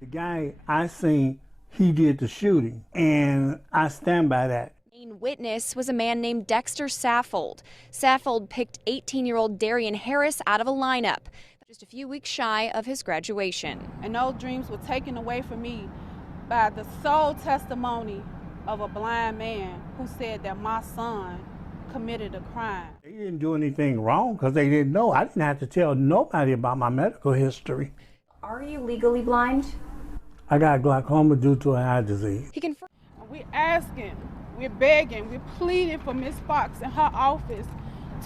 The guy I seen, he did the shooting, and I stand by that. Main witness was a man named Dexter Saffold. Saffold picked 18-year-old Darien Harris out of a lineup, just a few weeks shy of his graduation. And those dreams were taken away from me by the sole testimony of a blind man who said that my son committed a crime. They didn't do anything wrong because they didn't know. I didn't have to tell nobody about my medical history. Are you legally blind? I got glaucoma due to an eye disease. He confirmed. We're asking, we're begging, we're pleading for Ms. Fox and her office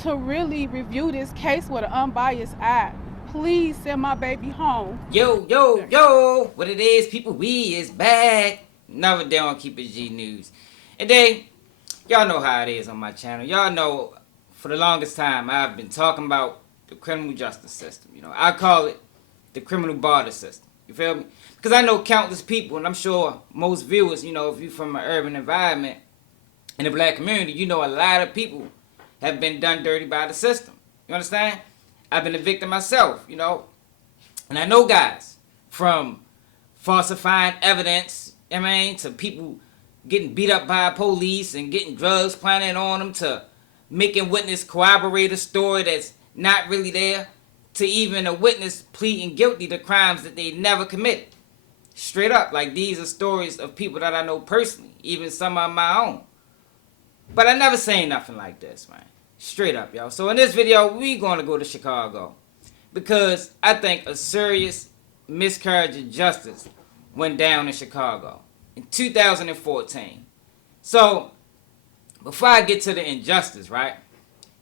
to really review this case with an unbiased eye. Please send my baby home. Yo, what it is, people, we is back. Another day on Keep It G News. And then, y'all know how it is on my channel. Y'all know, for the longest time, I've been talking about the criminal justice system. You know, I call it the criminal barter system. You feel me? Because I know countless people, and I'm sure most viewers, you know, if you're from an urban environment in the black community, you know a lot of people have been done dirty by the system. You understand? I've been a victim myself, you know. And I know guys, from falsifying evidence, I mean, to people getting beat up by police and getting drugs planted on them, to making witness corroborate a story that's not really there, to even a witness pleading guilty to crimes that they never committed. Straight up, like these are stories of people that I know personally, even some of my own. But I never seen nothing like this, man. Straight up, y'all. So in this video, we going to go to Chicago because I think a serious miscarriage of justice went down in Chicago in 2014. So before I get to the injustice, right?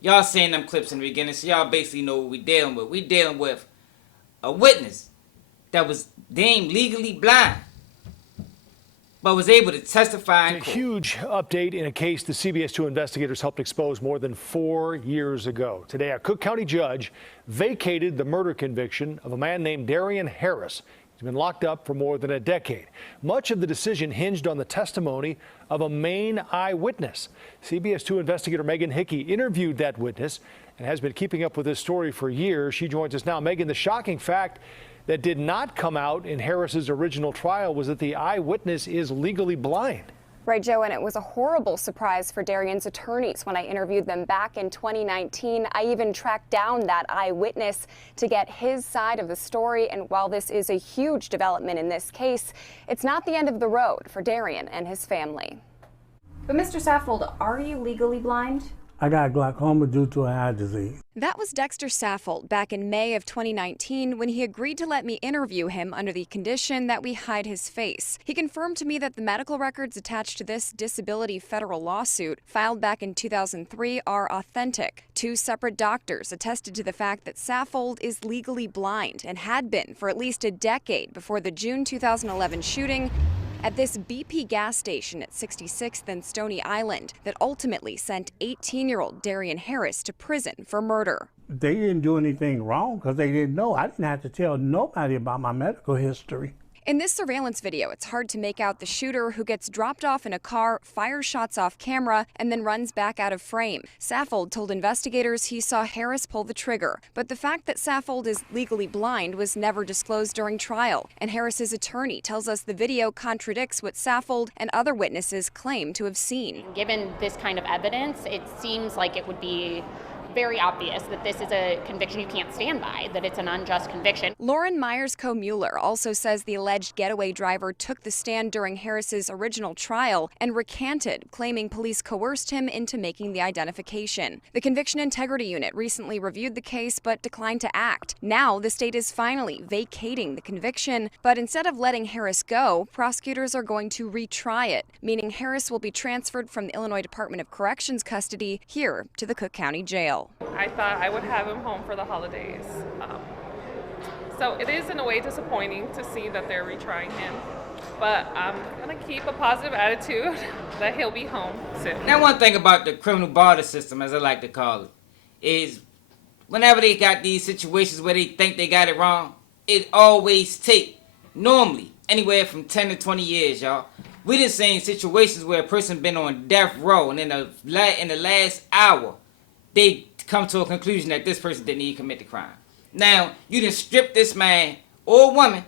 Y'all seen them clips in the beginning, so y'all basically know what we dealing with. We dealing with a witness that was deemed legally blind, but was able to testify in It's a court. huge update in a case the CBS 2 investigators helped expose more than 4 years ago. Today, a Cook County judge vacated the murder conviction of a man named Darien Harris. He's been locked up for more than a decade. Much of the decision hinged on the testimony of a main eyewitness. CBS 2 investigator Megan Hickey interviewed that witness and has been keeping up with this story for years. She joins us now. Megan, the shocking fact that did not come out in Harris's original trial was that the eyewitness is legally blind. Right, Joe, and it was a horrible surprise for Darien's attorneys when I interviewed them back in 2019. I even tracked down that eyewitness to get his side of the story. And while this is a huge development in this case, it's not the end of the road for Darien and his family. But Mr. Saffold, are you legally blind? I got glaucoma due to an eye disease. That was Dexter Saffold back in May of 2019 when he agreed to let me interview him under the condition that we hide his face. He confirmed to me that the medical records attached to this disability federal lawsuit filed back in 2003 are authentic. 2 separate doctors attested to the fact that Saffold is legally blind and had been for at least a decade before the June 2011 shooting at this BP gas station at 66th and Stony Island that ultimately sent 18-year-old Darien Harris to prison for murder. They didn't do anything wrong because they didn't know. I didn't have to tell nobody about my medical history. In this surveillance video, it's hard to make out the shooter who gets dropped off in a car, fires shots off camera, and then runs back out of frame. Saffold told investigators he saw Harris pull the trigger, but the fact that Saffold is legally blind was never disclosed during trial, and Harris's attorney tells us the video contradicts what Saffold and other witnesses claim to have seen. Given this kind of evidence, it seems like it would be very obvious that this is a conviction you can't stand by, that it's an unjust conviction. Lauren Myers-Co-Mueller also says the alleged getaway driver took the stand during Harris's original trial and recanted, claiming police coerced him into making the identification. The Conviction Integrity Unit recently reviewed the case but declined to act. Now the state is finally vacating the conviction, but instead of letting Harris go, prosecutors are going to retry it, meaning Harris will be transferred from the Illinois Department of Corrections custody here to the Cook County Jail. I thought I would have him home for the holidays. So it is in a way disappointing to see that they're retrying him, but I'm gonna keep a positive attitude that he'll be home soon. Now, one thing about the criminal barter system, as I like to call it, is whenever they got these situations where they think they got it wrong, it always take, normally, anywhere from 10 to 20 years, y'all. We done seen situations where a person been on death row, and in the last hour, they come to a conclusion that this person didn't even commit the crime. Now, you done strip this man or woman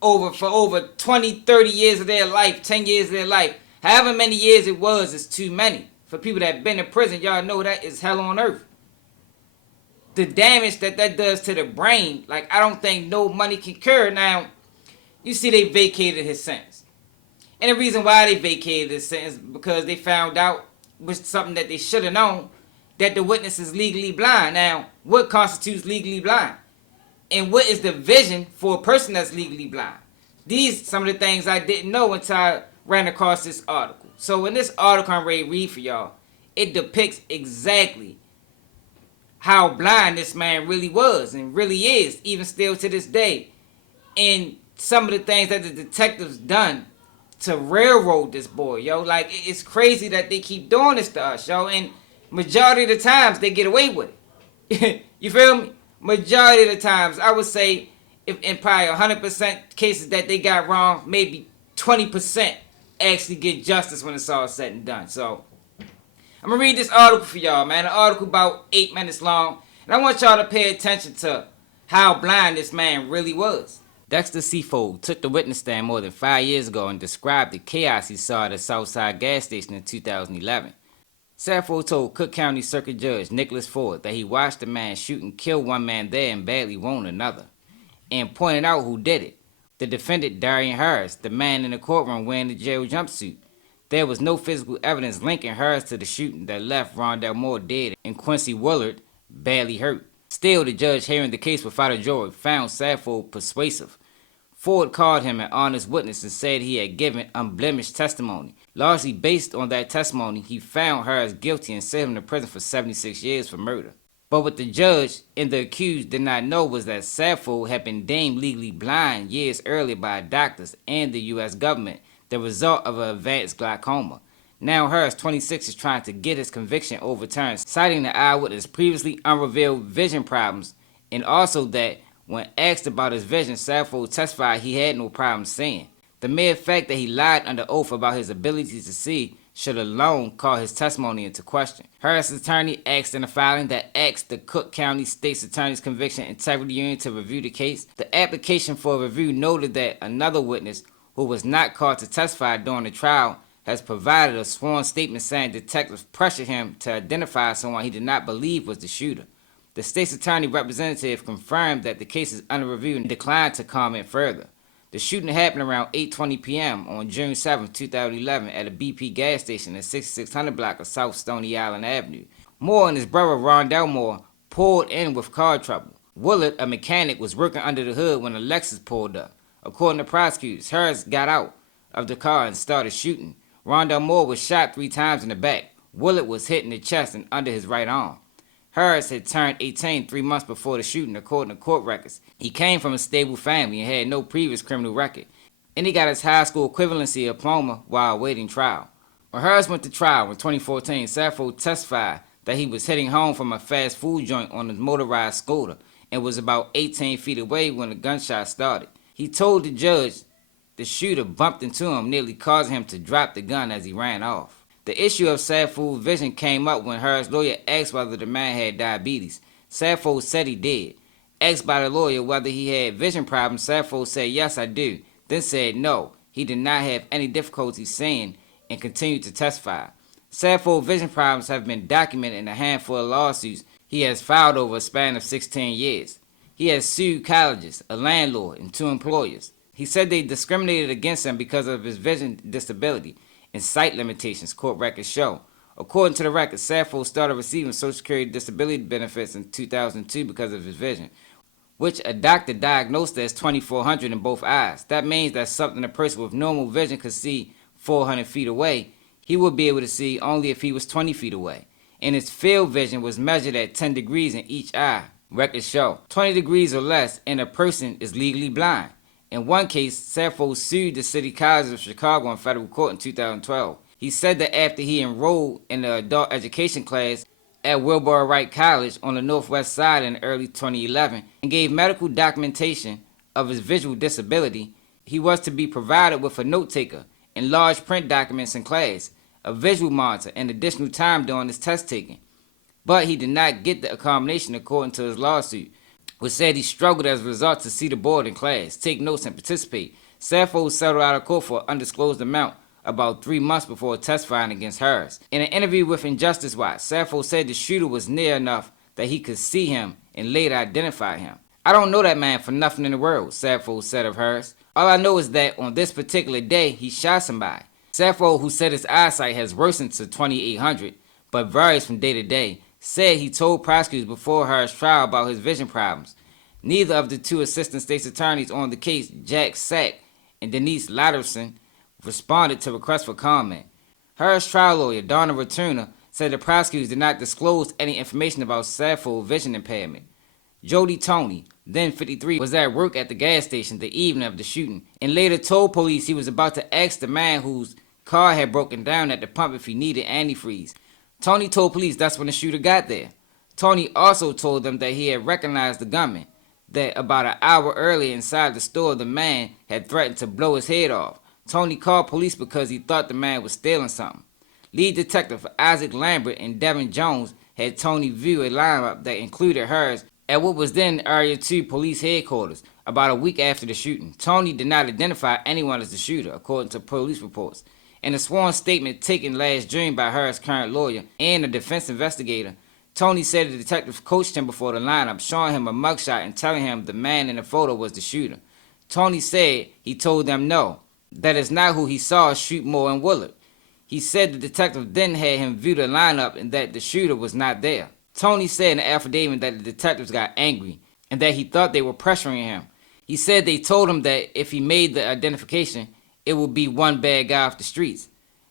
for over 20, 30 years of their life, 10 years of their life. However many years it was, is too many. For people that been in prison, y'all know that is hell on earth. The damage that does to the brain, like, I don't think no money can cure. Now, you see they vacated his sentence. And the reason why they vacated his sentence, because they found out, was something that they should have known, that the witness is legally blind. Now, what constitutes legally blind? And what is the vision for a person that's legally blind? These some of the things I didn't know until I ran across this article. So in this article I'm ready to read for y'all, it depicts exactly how blind this man really was and really is, even still to this day. And some of the things that the detectives done to railroad this boy, yo. Like, it's crazy that they keep doing this to us, yo. And majority of the times, they get away with it. You feel me? Majority of the times, I would say, if in probably 100% cases that they got wrong, maybe 20% actually get justice when it's all said and done. So, I'm going to read this article for y'all, man. An article about 8 minutes long. And I want y'all to pay attention to how blind this man really was. Dexter Seafold took the witness stand more than 5 years ago and described the chaos he saw at a Southside gas station in 2011. Seafold told Cook County Circuit Judge Nicholas Ford that he watched a man shoot and kill one man there and badly wound another, and pointed out who did it. The defendant, Darien Harris, the man in the courtroom wearing the jail jumpsuit. There was no physical evidence linking Harris to the shooting that left Rondell Moore dead and Quincy Willard badly hurt. Still, the judge hearing the case without a jury found Seafold persuasive. Ford called him an honest witness and said he had given unblemished testimony. Largely based on that testimony, he found Harris guilty and sent him to prison for 76 years for murder. But what the judge and the accused did not know was that Seafold had been deemed legally blind years earlier by doctors and the U.S. government, the result of an advanced glaucoma. Now Harris, 26, is trying to get his conviction overturned, citing the eyewitness' previously unrevealed vision problems, and also that when asked about his vision, Seafold testified he had no problem seeing. The mere fact that he lied under oath about his ability to see should alone call his testimony into question. Harris' attorney asked in a filing that asked the Cook County State's Attorney's Conviction Integrity Unit to review the case. The application for a review noted that another witness, who was not called to testify during the trial, has provided a sworn statement saying detectives pressured him to identify someone he did not believe was the shooter. The state's attorney representative confirmed that the case is under review and declined to comment further. The shooting happened around 8:20 p.m. on June 7, 2011 at a BP gas station at 6600 block of South Stony Island Avenue. Moore and his brother Rondell Moore pulled in with car trouble. Willard, a mechanic, was working under the hood when a Lexus pulled up. According to prosecutors, Harris got out of the car and started shooting. Rondell Moore was shot 3 times in the back. Willard was hit in the chest and under his right arm. Harris had turned 18 3 months before the shooting, according to court records. He came from a stable family and had no previous criminal record, and he got his high school equivalency diploma while awaiting trial. When Harris went to trial in 2014, Seafold testified that he was heading home from a fast food joint on his motorized scooter and was about 18 feet away when the gunshot started. He told the judge the shooter bumped into him, nearly causing him to drop the gun as he ran off. The issue of Seafold's vision came up when Harris' lawyer asked whether the man had diabetes. Seafold said he did. Asked by the lawyer whether he had vision problems, Seafold said, "Yes, I do," then said no, he did not have any difficulty seeing, and continued to testify. Seafold's vision problems have been documented in a handful of lawsuits he has filed over a span of 16 years. He has sued colleges, a landlord, and 2 employers. He said they discriminated against him because of his vision disability and sight limitations, court records show. According to the record, Seafold started receiving Social Security disability benefits in 2002 because of his vision, which a doctor diagnosed as 2400 in both eyes. That means that something a person with normal vision could see 400 feet away, he would be able to see only if he was 20 feet away. And his field vision was measured at 10 degrees in each eye. Records show 20 degrees or less and a person is legally blind. In one case, Seafold sued the City College of Chicago in federal court in 2012. He said that after he enrolled in the adult education class at Wilbur Wright College on the Northwest Side in early 2011 and gave medical documentation of his visual disability, he was to be provided with a note taker and large print documents in class, a visual monitor, and additional time during his test taking. But he did not get the accommodation according to his lawsuit. which said he struggled as a result to see the board in class, take notes, and participate. Saffold settled out of court for an undisclosed amount about 3 months before testifying against Harris. In an interview with Injustice Watch, Saffold said the shooter was near enough that he could see him and later identify him. "I don't know that man for nothing in the world," Saffold said of Harris. "All I know is that on this particular day, he shot somebody." Saffold, who said his eyesight has worsened to 2800, but varies from day to day, said he told prosecutors before Harris' trial about his vision problems. Neither of the two assistant state's attorneys on the case, Jack Sack and Denise Latterson, responded to requests for comment. Harris' trial lawyer, Donna Raturna, said the prosecutors did not disclose any information about Saffold's vision impairment. Jody Toney, then 53, was at work at the gas station the evening of the shooting and later told police he was about to ask the man whose car had broken down at the pump if he needed antifreeze. Tony told police that's when the shooter got there. Tony also told them that he had recognized the gunman, that about an hour earlier inside the store the man had threatened to blow his head off. Tony called police because he thought the man was stealing something. Lead detective Isaac Lambert and Devin Jones had Tony view a lineup that included Harris at what was then Area 2 Police Headquarters about a week after the shooting. Tony did not identify anyone as the shooter, according to police reports. In a sworn statement taken last June by Harris' current lawyer and a defense investigator, Tony said the detective coached him before the lineup, showing him a mugshot and telling him the man in the photo was the shooter. Tony said he told them no, that is not who he saw shoot Moore and Willard. He said the detective then had him view the lineup and that the shooter was not there. Tony said in the affidavit that the detectives got angry and that he thought they were pressuring him. He said they told him that if he made the identification, it would be one bad guy off the streets.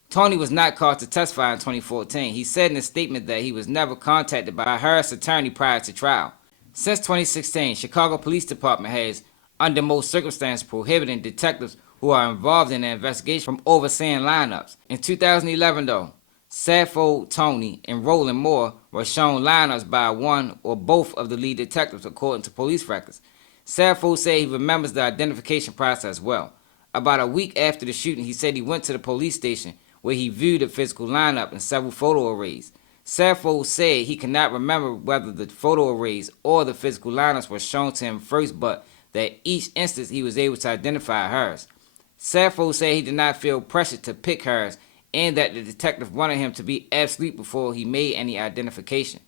Tony was not called to testify in 2014. He said in a statement that he was never contacted by Harris' attorney prior to trial. Since 2016, Chicago Police Department has, under most circumstances, prohibited detectives who are involved in the investigation from overseeing lineups. In 2011, though, Saffold, Tony, and Roland Moore were shown lineups by one or both of the lead detectives, according to police records. Saffold said he remembers the identification process well. About a week after the shooting, he said he went to the police station where he viewed the physical lineup and several photo arrays. Saffold said he cannot remember whether the photo arrays or the physical lineups were shown to him first, but that each instance he was able to identify Harris. Saffold said he did not feel pressured to pick Harris and that the detective wanted him to be absolute before he made any identification.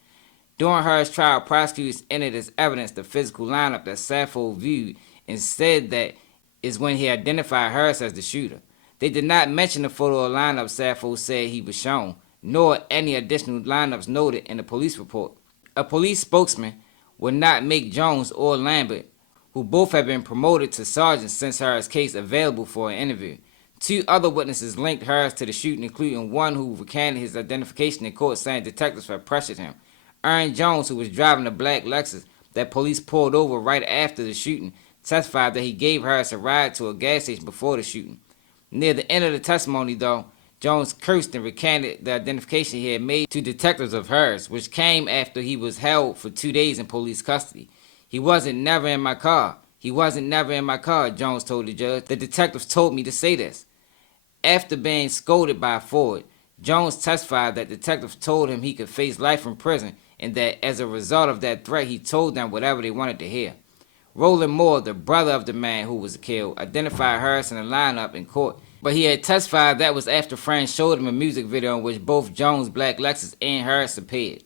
During Harris' trial, prosecutors entered as evidence the physical lineup that Saffold viewed and said that is when he identified Harris as the shooter. They did not mention the photo of lineup Saffold said he was shown, nor any additional lineups noted in the police report. A police spokesman would not make Jones or Lambert, who both have been promoted to sergeants since Harris' case, available for an interview. 2 other witnesses linked Harris to the shooting, including one who recanted his identification in court, saying detectives had pressured him. Aaron Jones, who was driving a black Lexus that police pulled over right after the shooting, testified that he gave Harris a ride to a gas station before the shooting. Near the end of the testimony, though, Jones cursed and recanted the identification he had made to detectives of Harris, which came after he was held for 2 days in police custody. "He wasn't never in my car. He wasn't never in my car," Jones told the judge. "The detectives told me to say this." After being scolded by Ford, Jones testified that detectives told him he could face life in prison and that as a result of that threat, he told them whatever they wanted to hear. Roland Moore, the brother of the man who was killed, identified Harris in the lineup in court, but he had testified that was after friends showed him a music video in which both Jones' black Lexus and Harris appeared.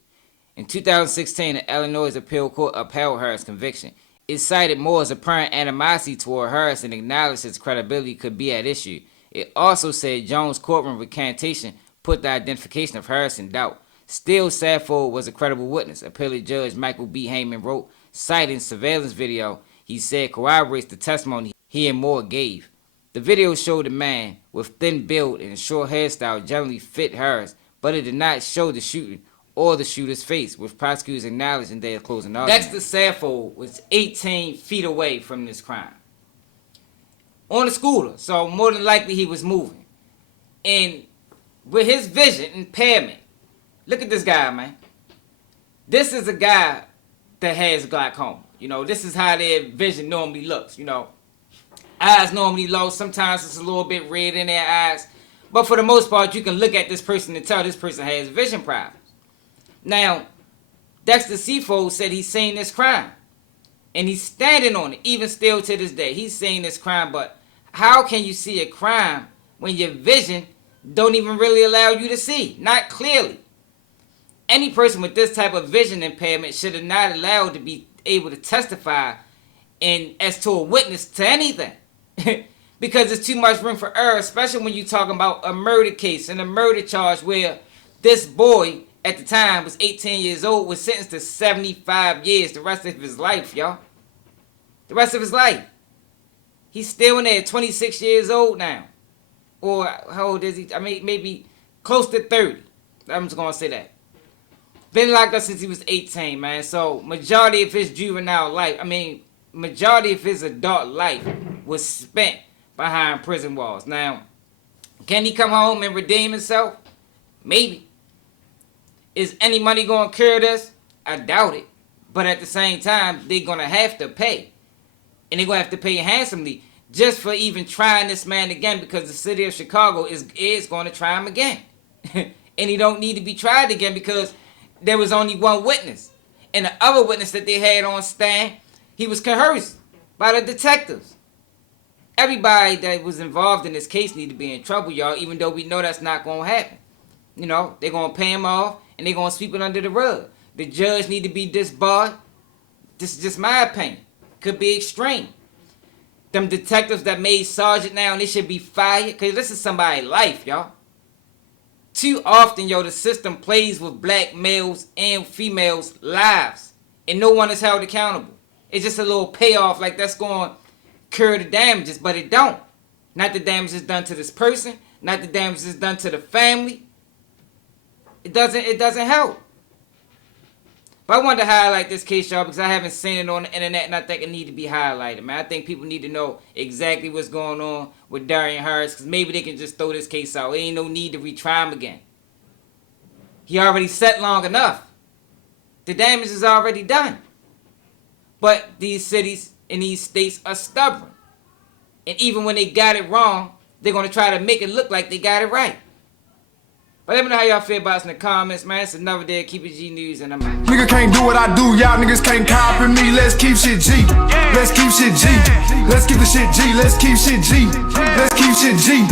In 2016, the Illinois Appeal Court upheld Harris' conviction. It cited Moore's apparent animosity toward Harris and acknowledged his credibility could be at issue. It also said Jones' courtroom recantation put the identification of Harris in doubt. Still, Saffold was a credible witness, appellate judge Michael B. Heyman wrote, citing surveillance video he said corroborates the testimony he and Moore gave. The video showed a man with thin build and a short hairstyle generally fit Harris, but it did not show the shooting or the shooter's face, which prosecutors acknowledged in their closing argument. Dexter Saffold was 18 feet away from this crime on a scooter, so more than likely he was moving. And with his vision impairment, look at this guy, man. This is a guy that has glaucoma. You know, this is how their vision normally looks. You know, eyes normally low. Sometimes it's a little bit red in their eyes. But for the most part, you can look at this person and tell this person has vision problems. Now, Dexter Saffold said he's seen this crime. And he's standing on it, even still to this day. He's saying this crime, but how can you see a crime when your vision don't even really allow you to see? Not clearly. Any person with this type of vision impairment should have not allowed to be able to testify as to a witness to anything. Because there's too much room for error, especially when you're talking about a murder case and a murder charge where this boy at the time was 18 years old, was sentenced to 75 years the rest of his life, y'all. The rest of his life. He's still in there, 26 years old now. Or how old is he? I mean, maybe close to 30. I'm just going to say that. Been locked up since he was 18, man. So majority of his juvenile life, majority of his adult life was spent behind prison walls. Now, can he come home and redeem himself? Maybe. Is any money going to cure this? I doubt it. But at the same time, they're going to have to pay. And they're going to have to pay handsomely just for even trying this man again, because the city of Chicago is going to try him again. And he don't need to be tried again because there was only one witness. And the other witness that they had on stand, he was coerced by the detectives. Everybody that was involved in this case need to be in trouble, y'all, even though we know that's not going to happen. You know, they're going to pay him off and they're going to sweep it under the rug. The judge need to be disbarred. This is just my opinion. Could be extreme. Them detectives that made Sergeant now, they should be fired, because this is somebody's life, y'all. Too often, yo, the system plays with black males and females' lives, and no one is held accountable. It's just a little payoff, like that's going to cure the damages, but it don't. Not the damages done to this person, not the damages done to the family. It doesn't help. But I wanted to highlight this case, y'all, because I haven't seen it on the internet, and I think it need to be highlighted, man. I think people need to know exactly what's going on with Darien Harris, because maybe they can just throw this case out. There ain't no need to retry him again. He already sat long enough. The damage is already done. But these cities and these states are stubborn. And even when they got it wrong, they're going to try to make it look like they got it right. But let me know how y'all feel about this in the comments, man. It's another day of Keep It G News, and I'm out. Nigga can't do what I do, y'all niggas can't copy me. Let's keep shit G. Let's keep shit G. Let's keep the shit G. Let's keep shit G. Let's keep shit G.